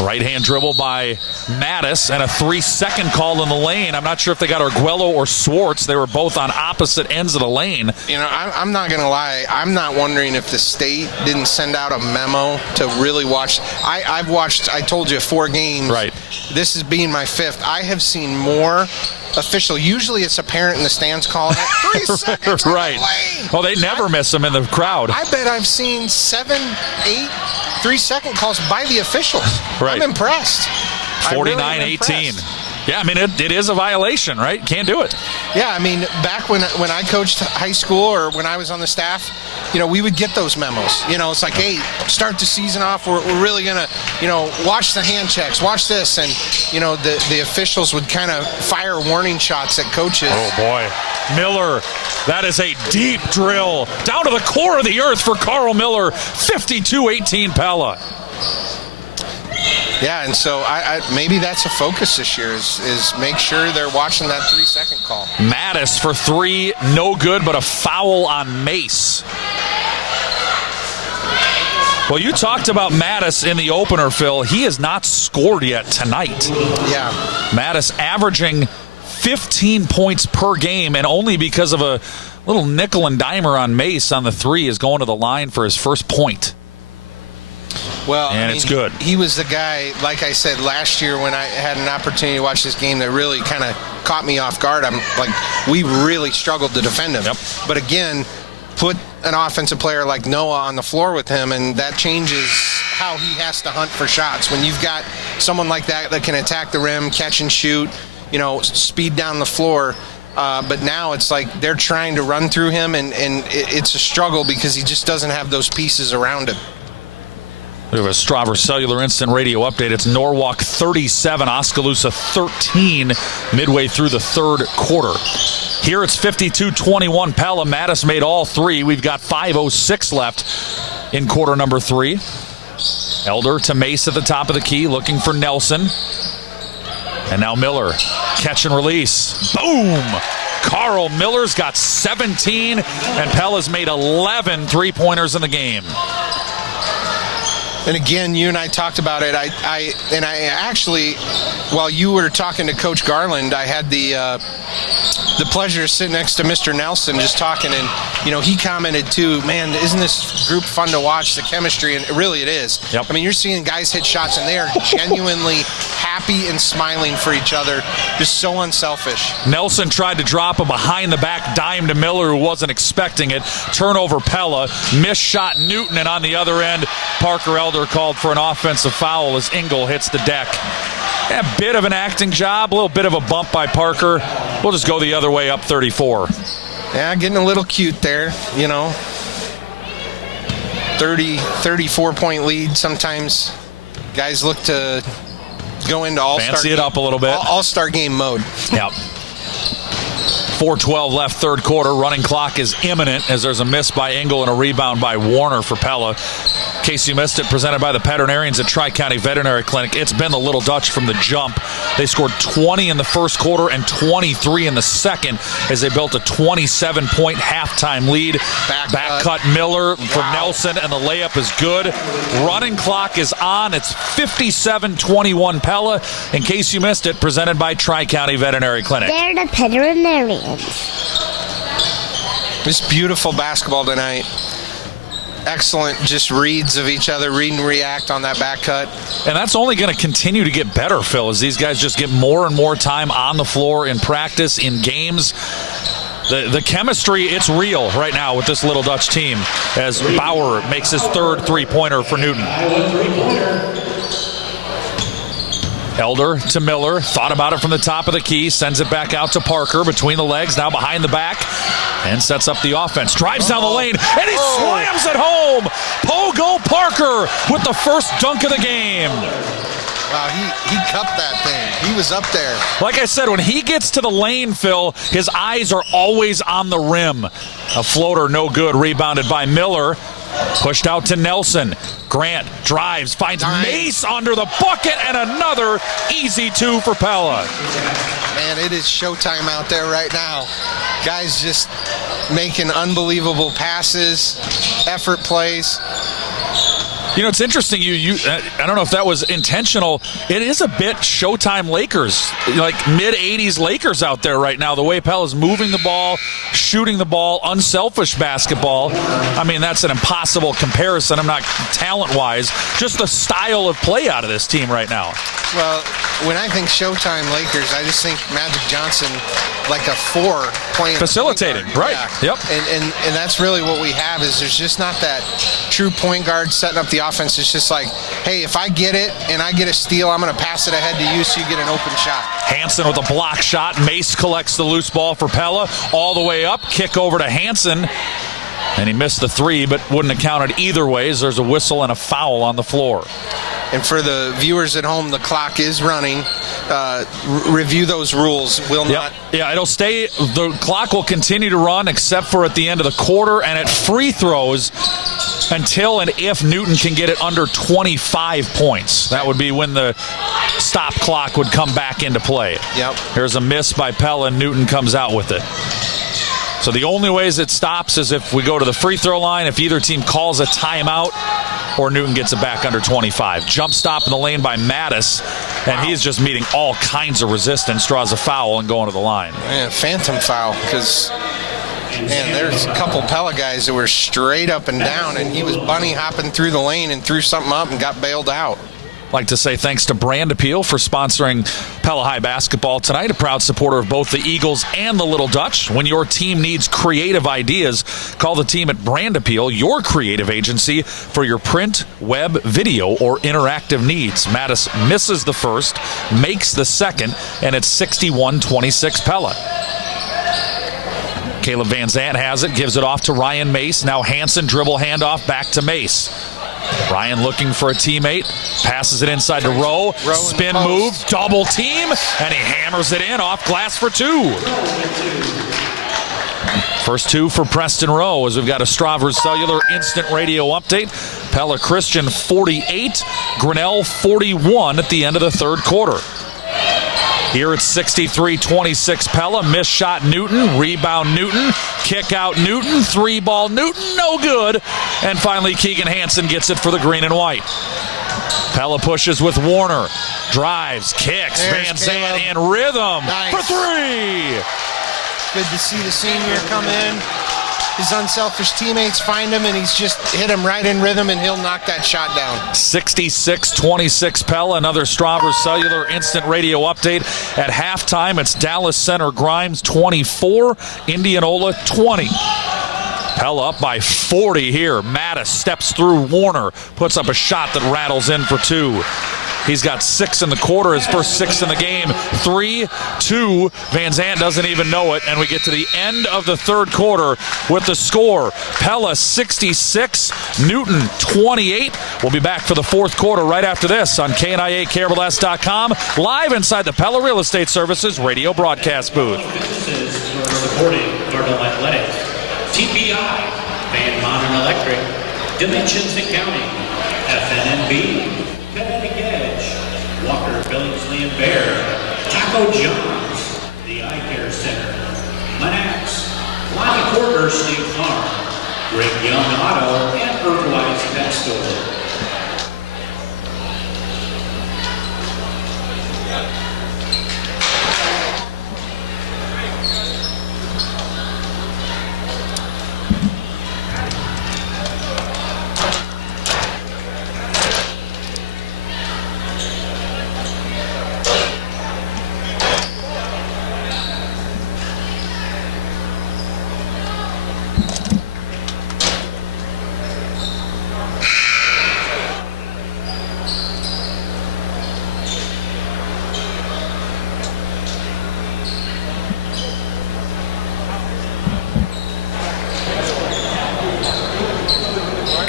Right-hand dribble by Mattis and a 3-second call in the lane. I'm not sure if they got Arguello or Swartz. They were both on opposite ends of the lane. I'm not going to lie. I'm not wondering if the state didn't send out a memo to really watch. I've watched, I told you, 4 games. Right. This is being my 5th. I have seen more official. Usually it's a parent in the stands calling it 3 seconds. Right. Well, they never miss them in the crowd. I bet I've seen 7, 8 3-second calls by the officials. Right. I'm impressed. 49-18. Yeah, I mean, it is a violation, right? Can't do it. Yeah, I mean, back when I coached high school or when I was on the staff, we would get those memos. It's like, hey, start the season off. We're really going to, watch the hand checks, watch this. And, the officials would kind of fire warning shots at coaches. Oh, boy. Miller, that is a deep drill down to the core of the earth for Carl Miller. 52-18 Pella. Yeah, and so I maybe that's a focus this year is make sure they're watching that 3-second call. Mattis for 3, no good, but a foul on Mace. Well, you talked about Mattis in the opener, Phil. He has not scored yet tonight. Yeah. Mattis averaging 15 points per game, and only because of a little nickel and dimer on Mace on the 3 is going to the line for his first point. Well, and it's good. He was the guy, like I said, last year when I had an opportunity to watch this game that really kind of caught me off guard. I'm like, we really struggled to defend him. Yep. But again, put an offensive player like Noah on the floor with him, and that changes how he has to hunt for shots. When you've got someone like that can attack the rim, catch and shoot, speed down the floor. But now it's like they're trying to run through him, and it's a struggle because he just doesn't have those pieces around him. We have a Stravers Cellular Instant Radio update. It's Norwalk 37, Oskaloosa 13, midway through the third quarter. Here it's 52-21 Pella. Mattis made all 3. We've got 5:06 left in quarter number 3. Elder to Mace at the top of the key, looking for Nelson. And now Miller, catch and release. Boom! Carl Miller's got 17, and Pella's made 11 three-pointers in the game. And again, you and I talked about it. I actually, while you were talking to Coach Garland, I had the pleasure of sitting next to Mr. Nelson just talking, and he commented too, man, isn't this group fun to watch, the chemistry? And really it is. Yep. I mean, you're seeing guys hit shots and they are genuinely happy and smiling for each other. Just so unselfish. Nelson tried to drop a behind-the-back dime to Miller, who wasn't expecting it. Turnover Pella. Missed shot Newton, and on the other end, Parker Elder called for an offensive foul as Engel hits the deck. A bit of an acting job, a little bit of a bump by Parker. We'll just go the other way, up 34. Yeah, getting a little cute there, 34-point lead. Sometimes guys look to go into all-star Fancy it up a little bit. All-star game mode. Yep. 4:12 left, third quarter. Running clock is imminent as there's a miss by Engel and a rebound by Warner for Pella. In case you missed it, presented by the veterinarians at Tri-County Veterinary Clinic. It's been the Little Dutch from the jump. They scored 20 in the first quarter and 23 in the second as they built a 27-point halftime lead. Back cut Miller from Nelson, and the layup is good. Running clock is on. It's 57-21 Pella. In case you missed it, presented by Tri-County Veterinary Clinic. They're the veterinarians. Just beautiful basketball tonight. Excellent just reads of each other, read and react on that back cut. And that's only going to continue to get better, Phil, as these guys just get more and more time on the floor in practice, in games. The chemistry, it's real right now with this Little Dutch team as Bauer makes his third three-pointer for Newton. Elder to Miller, thought about it from the top of the key, sends it back out to Parker between the legs, now behind the back, and sets up the offense. Drives down the lane, and he slams it home. Pogo Parker with the first dunk of the game. Wow, he cupped that thing. He was up there. Like I said, when he gets to the lane, Phil, his eyes are always on the rim. A floater, no good, rebounded by Miller. Pushed out to Nelson. Grant drives, finds Mace under the bucket, and another easy two for Pella. Man, it is showtime out there right now. Guys just making unbelievable passes, effort plays. It's interesting. I don't know if that was intentional. It is a bit Showtime Lakers, like mid-'80s Lakers out there right now. The way Pella's moving the ball, shooting the ball, unselfish basketball. I mean, that's an impossible comparison. I'm not talent-wise, just the style of play out of this team right now. Well, when I think Showtime Lakers, I just think Magic Johnson like a 4 playing facilitating, right? Yeah. Yep. And that's really what we have. Is there's just not that true point guard setting up the offense. It's just like, hey, if I get it and I get a steal, I'm going to pass it ahead to you so you get an open shot. Hansen with a block shot. Mace collects the loose ball for Pella. All the way up. Kick over to Hansen. And he missed the three, but wouldn't have counted either ways. There's a whistle and a foul on the floor. And for the viewers at home, the clock is running. Review those rules. Yeah, it'll stay. The clock will continue to run except for at the end of the quarter and at free throws until and if Newton can get it under 25 points. That would be when the stop clock would come back into play. Yep. There's a miss by Pella, and Newton comes out with it. So the only ways it stops is if we go to the free throw line, if either team calls a timeout, or Newton gets it back under 25. Jump stop in the lane by Mattis, and he's just meeting all kinds of resistance, draws a foul, and going to the line. Man, phantom foul, because, man, there's a couple Pella guys that were straight up and down, and he was bunny hopping through the lane and threw something up and got bailed out. Like to say thanks to Brand Appeal for sponsoring Pella High basketball tonight, a proud supporter of both the Eagles and the Little Dutch. When your team needs creative ideas, call the team at Brand Appeal, your creative agency for your print, web, video, or interactive needs. Mattis misses the first, makes the second, and it's 61-26 Pella. Caleb Van Zandt has it, gives it off to Ryan Mace. Now Hansen, dribble handoff back to Mace. Ryan looking for a teammate, passes it inside to Rowe, spin move, double team, and he hammers it in off glass for two. First two for Preston Rowe as we've got a Stravers Cellular Instant Radio update. Pella Christian 48, Grinnell 41 at the end of the third quarter. Here it's 63-26 Pella. Missed shot Newton. Rebound Newton. Kick out Newton. Three ball Newton. No good. And finally Keegan Hansen gets it for the green and white. Pella pushes with Warner. Drives. Kicks. There's Van Zandt Caleb. in rhythm Nice. for three. Good to see the senior come in. his unselfish teammates find him, and he's just hit him right in rhythm, and he'll knock that shot down. 66-26 Pella. Another Stravers Cellular Instant Radio update. At halftime, it's Dallas Center Grimes 24, Indianola 20. Pella up by 40 here. Mattis steps through Warner, puts up a shot that rattles in for 2. He's got 6 in the quarter, his first 6 in the game. 3-2. Van Zandt doesn't even know it, and we get to the end of the third quarter with the score. Pella 66, Newton 28. We'll be back for the fourth quarter right after this on KNIA-KRLS.com, live inside the Pella Real Estate Services radio broadcast booth. Supporting Cardinal Athletics, TPI, Van Monnen Electric, Dimensions Accounting, FNNB, Kinetic Edge, Walker, Billingsley and Bear, Taco John's, the Eye Care Center, Manax, Lonnie Porter State Farm, Greg Young Auto, and Earthwise Pet Store.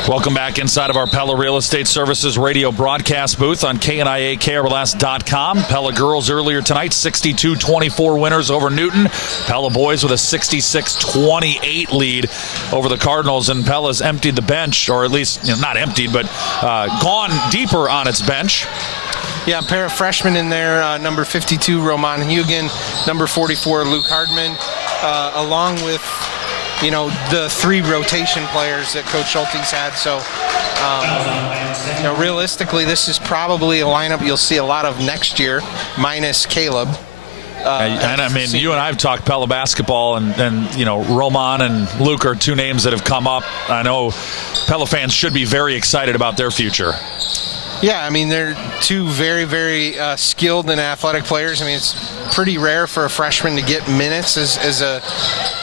Welcome back inside of our Pella Real Estate Services radio broadcast booth on KNIA-KRLS.com. Pella girls earlier tonight, 62-24 winners over Newton. Pella boys with a 66-28 lead over the Cardinals, and Pella's emptied the bench, or at least not emptied, but gone deeper on its bench. Yeah, a pair of freshmen in there, number 52, Roman Hugen, number 44, Luke Hardman, along with the 3 rotation players that Coach Schulte's had. So, realistically, this is probably a lineup you'll see a lot of next year, minus Caleb. And I mean, you and I have talked Pella basketball, and Roman and Luke are 2 names that have come up. I know Pella fans should be very excited about their future. Yeah, I mean, they're 2 very, very skilled and athletic players. I mean, it's pretty rare for a freshman to get minutes as a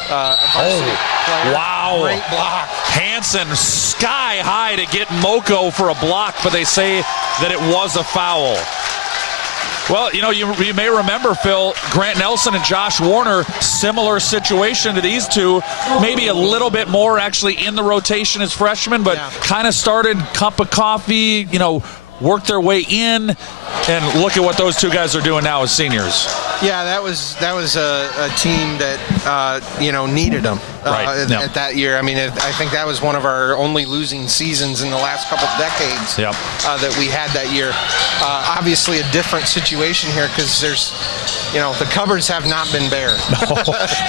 varsity player. Wow. Great block. Hansen sky high to get Moko for a block, but they say that it was a foul. Well, you may remember, Phil, Grant Nelson and Josh Warner, similar situation to these 2. Maybe a little bit more actually in the rotation as freshmen, but kind of started cup of coffee, worked their way in, and look at what those 2 guys are doing now as seniors. Yeah, that was a team that needed them at that year. I mean, I think that was one of our only losing seasons in the last couple of decades that we had that year. Obviously, a different situation here because there's, the cupboards have not been bare.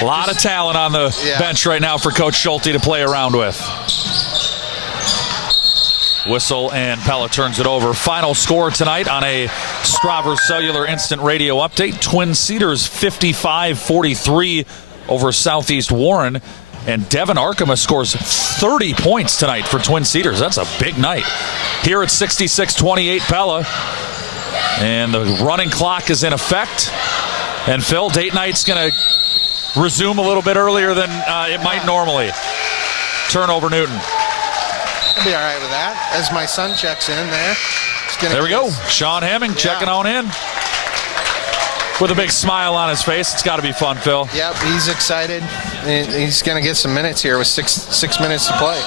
A lot of talent on the bench right now for Coach Schulte to play around with. Whistle, and Pella turns it over. Final score tonight on a Stravers Cellular Instant Radio update. Twin Cedars 55-43 over Southeast Warren. And Devin Arkema scores 30 points tonight for Twin Cedars. That's a big night. Here at 66-28 Pella. And the running clock is in effect. And Phil, date night's going to resume a little bit earlier than it might normally. Turnover Newton. I'll be all right with that. As my son checks in there. There we go. Sean Hemming checking on in. With a big smile on his face. It's got to be fun, Phil. Yep, he's excited. He's going to get some minutes here with six minutes to play.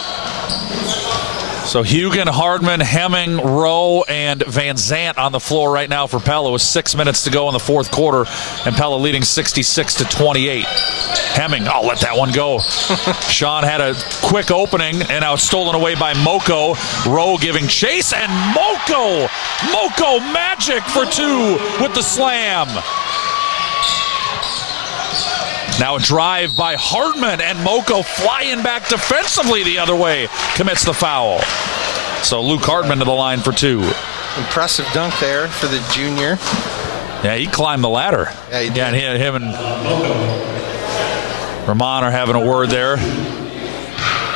So Hugen, Hardman, Hemming, Rowe, and Van Zandt on the floor right now for Pella with 6 minutes to go in the fourth quarter, and Pella leading 66-28. Hemming, I'll let that one go. Sean had a quick opening, and now it's stolen away by Moko. Rowe giving chase, and Moko magic for 2 with the slam. Now a drive by Hardman, and Moko flying back defensively the other way. Commits the foul. So Luke Hardman to the line for 2. Impressive dunk there for the junior. Yeah, he climbed the ladder. Yeah, he did. Yeah, and him and Rahman are having a word there.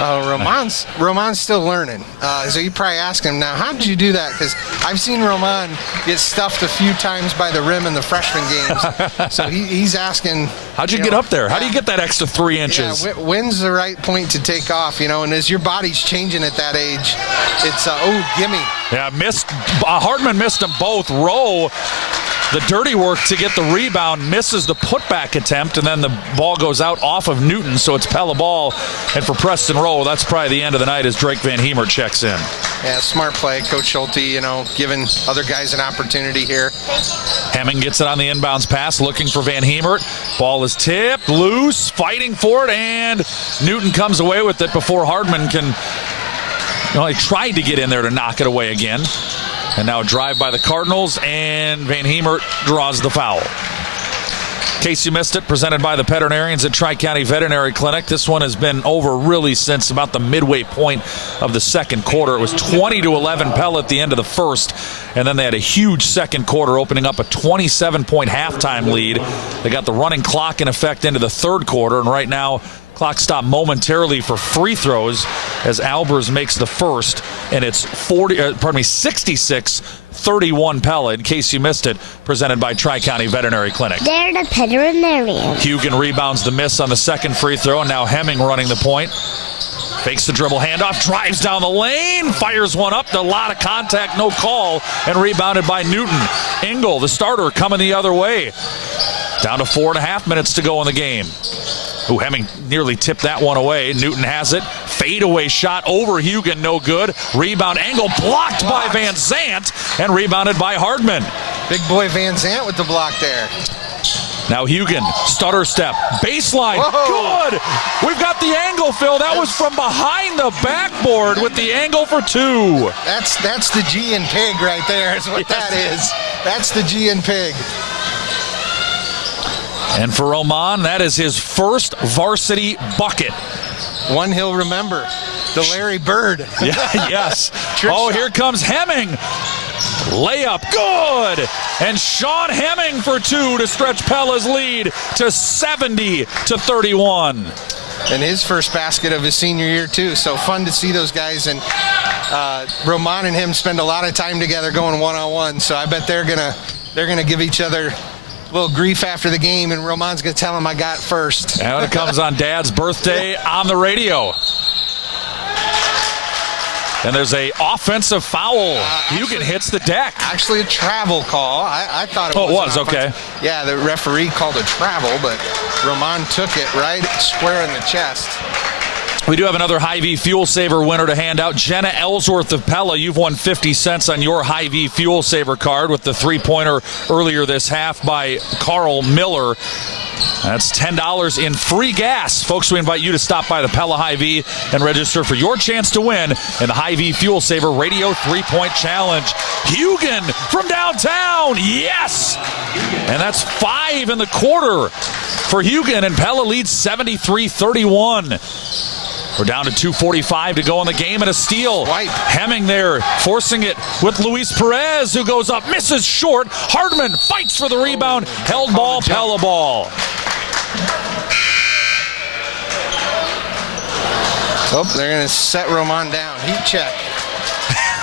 Roman's still learning. So you probably ask him now, how did you do that? Because I've seen Roman get stuffed a few times by the rim in the freshman games. So he's asking, how'd you get up there? How do you get that extra 3 inches? Yeah, when's the right point to take off? And as your body's changing at that age, it's gimme. Yeah, Hardman missed them both. Rowe, the dirty work to get the rebound, misses the putback attempt, and then the ball goes out off of Newton, so it's Pella ball. And for Preston Rowe, that's probably the end of the night as Drake Van Heemer checks in. Yeah, smart play. Coach Schulte, giving other guys an opportunity here. Hemming gets it on the inbounds pass, looking for Van Heemer. Ball is tipped, loose, fighting for it, and Newton comes away with it before Hardman can... he tried to get in there to knock it away again. And now a drive by the Cardinals, and Van Heemer draws the foul. In case you missed it, presented by the veterinarians at Tri-County Veterinary Clinic. This one has been over really since about the midway point of the second quarter. It was 20-11 Pella at the end of the first, and then they had a huge second quarter, opening up a 27-point halftime lead. They got the running clock in effect into the third quarter, and right now, clock stopped momentarily for free throws as Albers makes the first, and it's 66-31 Pella, in case you missed it, presented by Tri-County Veterinary Clinic. They're the veterinarian. Hugan rebounds the miss on the second free throw, and now Hemming running the point. Fakes the dribble handoff, drives down the lane, fires one up, a lot of contact, no call, and rebounded by Newton. Engel, the starter, coming the other way. Down to 4.5 minutes to go in the game. Hemming nearly tipped that one away. Newton has it. Fadeaway shot over Hugan, no good. Rebound angle blocked by Van Zant and rebounded by Hardman. Big boy Van Zant with the block there. Now Hugan, stutter step, baseline, Whoa. Good! We've got the angle, Phil. That was from behind the backboard with the angle for two. That's the G and pig right there is what that is. That's the G and pig. And for Roman, that is his first varsity bucket. One he'll remember, the Larry Bird. Yes. Here comes Hemming. Layup, good! And Sean Hemming for two to stretch Pella's lead to 70-31. And his first basket of his senior year, too. So fun to see those guys. And Roman and him spend a lot of time together going one-on-one. So I bet they're gonna give each other a little grief after the game, and Roman's going to tell him I got first. And it comes on Dad's birthday on the radio. And there's a offensive foul. Hugan hits the deck. Actually, a travel call. I thought it was. Oh, it was, okay. Yeah, the referee called a travel, but Roman took it right square in the chest. We do have another Hy-Vee Fuel Saver winner to hand out. Jenna Ellsworth of Pella, you've won 50 cents on your Hy-Vee Fuel Saver card with the three-pointer earlier this half by Carl Miller. That's $10 in free gas. Folks, we invite you to stop by the Pella Hy-Vee and register for your chance to win in the Hy-Vee Fuel Saver Radio 3-Point Challenge. Hugan from downtown, yes! And that's 5 in the quarter for Hugan, and Pella leads 73-31. We're down to 2:45 to go in the game, and a steal. White. Hemming there, forcing it with Luis Perez, who goes up, misses short. Hardman fights for the rebound. Held ball, Pella ball. Oh, they're going to set Roman down. Heat check.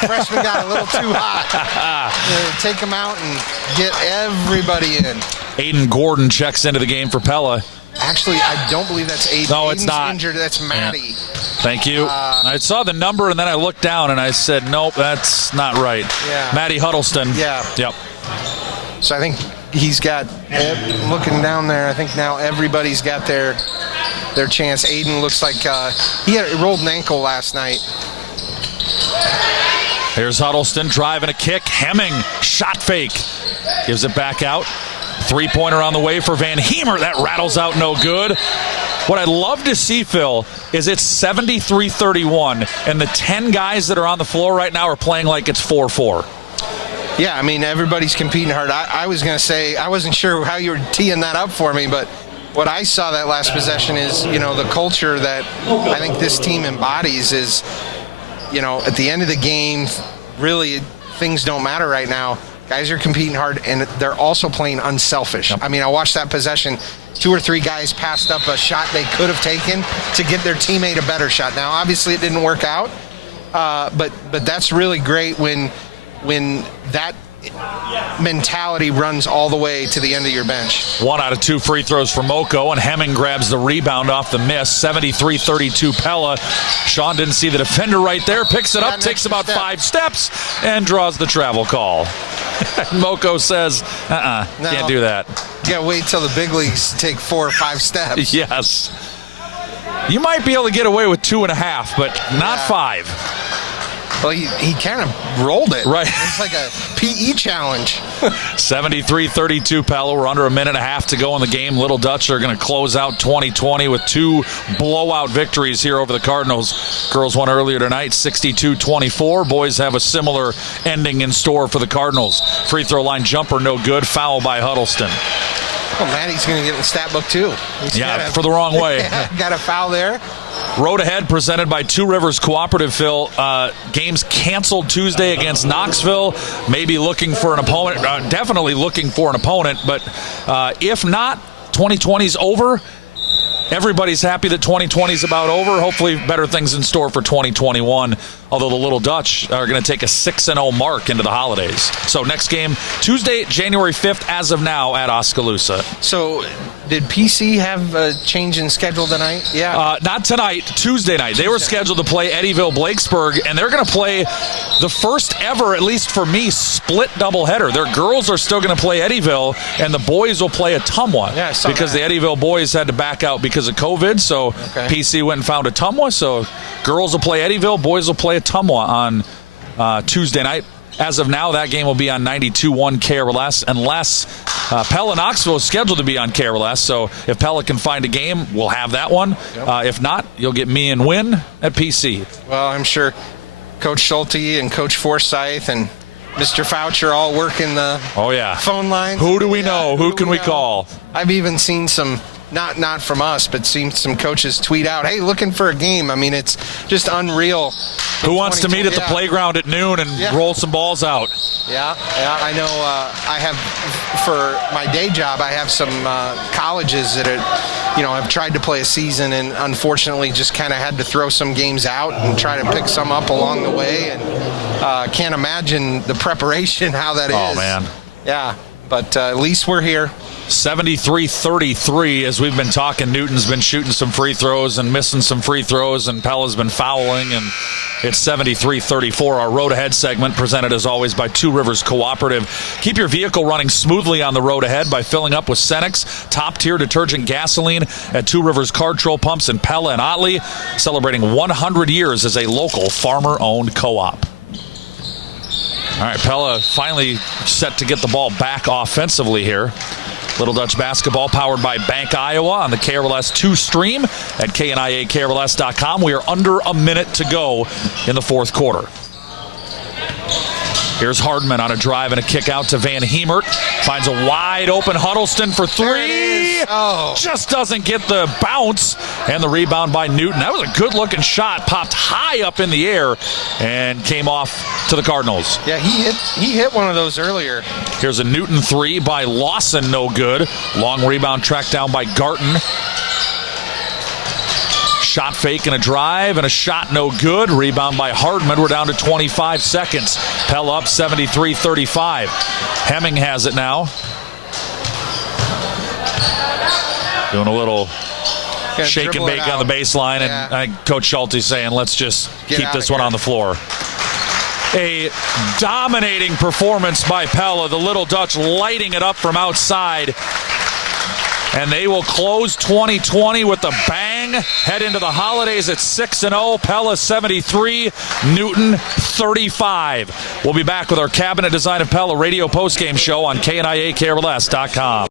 Freshman got a little too hot. Take him out and get everybody in. Aiden Gordon checks into the game for Pella. Actually, I don't believe that's Aiden. No, it's not. Injured. That's Maddie. Yeah. Thank you. I saw the number, and then I looked down, and I said, nope, that's not right. Yeah. Maddie Huddleston. Yeah. Yep. So I think he's got, looking down there, I think now everybody's got their chance. Aiden looks like he rolled an ankle last night. Here's Huddleston driving a kick. Hemming, shot fake. Gives it back out. Three-pointer on the way for Van Heemer. That rattles out no good. What I'd love to see, Phil, is it's 73-31, and the 10 guys that are on the floor right now are playing like it's 4-4. Yeah, I mean, everybody's competing hard. I was going to say, I wasn't sure how you were teeing that up for me, but what I saw that last possession is, the culture that I think this team embodies is, at the end of the game, really things don't matter right now. Guys are competing hard, and they're also playing unselfish. I mean, I watched that possession. 2 or 3 guys passed up a shot they could have taken to get their teammate a better shot. Now, obviously, it didn't work out, but that's really great when that mentality runs all the way to the end of your bench. 1 out of 2 free throws for Moko, and Hemming grabs the rebound off the miss. 73-32 Pella. Sean didn't see the defender right there, picks it up, takes about 5 steps, and draws the travel call. Moko says, no, can't do that. You gotta wait till the big leagues take 4 or 5 steps. Yes. You might be able to get away with 2.5, but not 5. Well, he kind of rolled it. Right. It's like a PE challenge. 73-32 Pella. We're under a minute and a half to go in the game. Little Dutch are going to close out 2020 with 2 blowout victories here over the Cardinals. Girls won earlier tonight, 62-24. Boys have a similar ending in store for the Cardinals. Free throw line jumper, no good. Foul by Huddleston. Well, Maddie's going to get in the stat book, too. For the wrong way. Got a foul there. Road Ahead presented by Two Rivers Cooperative, Phil. Games canceled Tuesday against Knoxville. Maybe looking for an opponent. Definitely looking for an opponent. But if not, 2020's over. Everybody's happy that 2020 is about over. Hopefully better things in store for 2021. Although the Little Dutch are going to take a 6-0 mark into the holidays. So next game, Tuesday, January 5th, as of now, at Oskaloosa. So did PC have a change in schedule tonight? Yeah. Not tonight, Tuesday night. They were scheduled to play Eddyville-Blakesburg, and they're going to play the first ever, at least for me, split doubleheader. Their girls are still going to play Eddyville, and the boys will play Ottumwa. Yeah, I saw because that. the Eddyville boys had to back out because of COVID, so PC went and found Ottumwa. So girls will play Eddyville, boys will play Ottumwa on Tuesday night. As of now, that game will be on 92.1 KRLS, unless Pella Knoxville is scheduled to be on KRLS. So if Pella can find a game, we'll have that one. Yep. If not, you'll get me and Win at PC. Well, I'm sure Coach Schulte and Coach Forsyth and Mr. Foucher all working the phone lines. Who do we know? Who can we call? I've even seen some, not from us, but seen some coaches tweet out, hey, looking for a game. I mean, it's just unreal. Who wants to meet at the playground at noon and roll some balls out? Yeah, I know. I have, for my day job, I have some colleges that are, have tried to play a season and unfortunately just kind of had to throw some games out and try to pick some up along the way. And can't imagine the preparation, how that is. Oh, man. Yeah, but at least we're here. 73-33, as we've been talking. Newton's been shooting some free throws and missing some free throws, and Pella's been fouling, and it's 73-34. Our Road Ahead segment presented as always by Two Rivers Cooperative. Keep your vehicle running smoothly on the road ahead by filling up with Cenex top-tier detergent gasoline at Two Rivers Cardtrol Pumps in Pella and Otley, celebrating 100 years as a local farmer-owned co-op. All right, Pella finally set to get the ball back offensively here. Little Dutch basketball powered by Bank Iowa on the KRLS 2 stream at KNIAKRLS.com. We are under a minute to go in the fourth quarter. Here's Hardman on a drive and a kick out to Van Hemert. Finds a wide open Huddleston for 3. Just doesn't get the bounce. And the rebound by Newton. That was a good looking shot. Popped high up in the air and came off to the Cardinals. Yeah, he hit one of those earlier. Here's a Newton 3 by Lawson, no good. Long rebound tracked down by Garton. Shot fake and a drive and a shot no good. Rebound by Hardman. We're down to 25 seconds. Pella up 73-35. Hemming has it now. Doing a little shake and bake on the baseline. And I think Coach Schulte saying, let's just keep this one on the floor. A dominating performance by Pella. The Little Dutch lighting it up from outside. And they will close 2020 with a bang. Head into the holidays at 6-0. Pella 73, Newton 35. We'll be back with our Cabinet Design of Pella radio postgame show on KNIAKRLS.com.